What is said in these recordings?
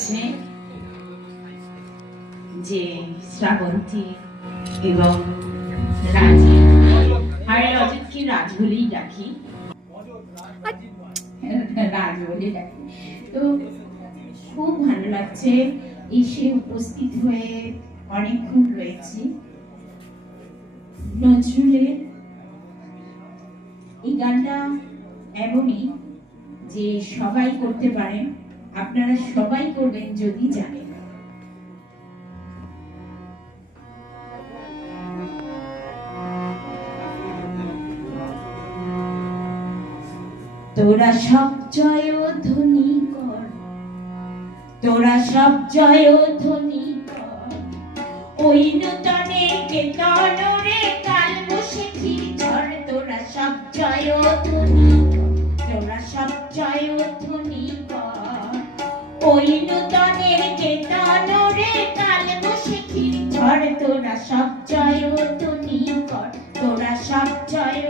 লাগছে যে শ্রাবন্তী এবং আর রাজ বলেই রাজ বলে তো খুব ভালো লাগছে। এসে উপস্থিত হয়ে অনেকক্ষণ রয়েছি। নজরুলের এই গানটা এমনই যে সবাই করতে পারেন। আপনারা সবাই করবেন যদি জানেন। তোরা সব জয় ধ্বনি কর। তোরা সব জয় ধ্বনি কর। ওই নূতনে কাল তোরা সব জয় ধ্বনি তোরা সব জয় ধ্বনি ওই নূতনের কেতন রে, কাল বসে ঝড় তোরা সব জয় ধ্বনি কর, তোরা সব জয়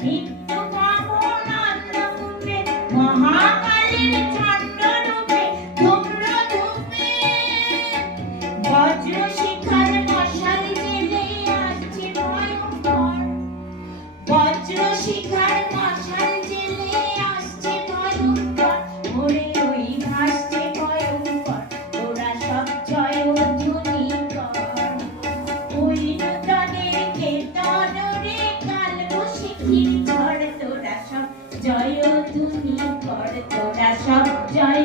Pink বসিখির ঝড় তোরা জয় তুমি কর তোরা সব। জয়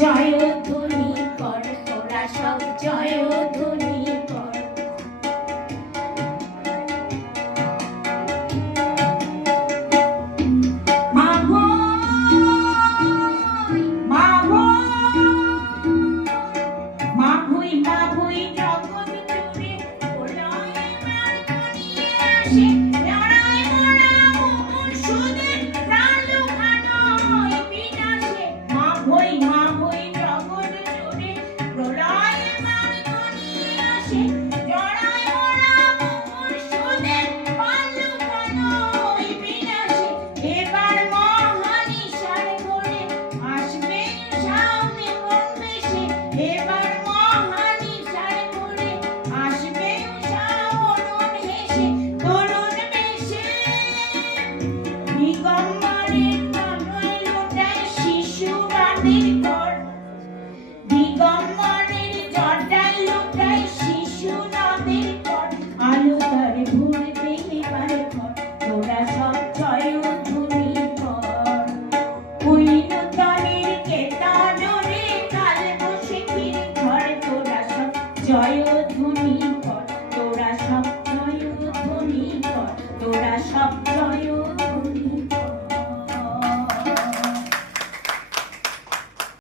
জয় ধ্বনি কর তোরা সব জয় ধ্বনি। তোরা সব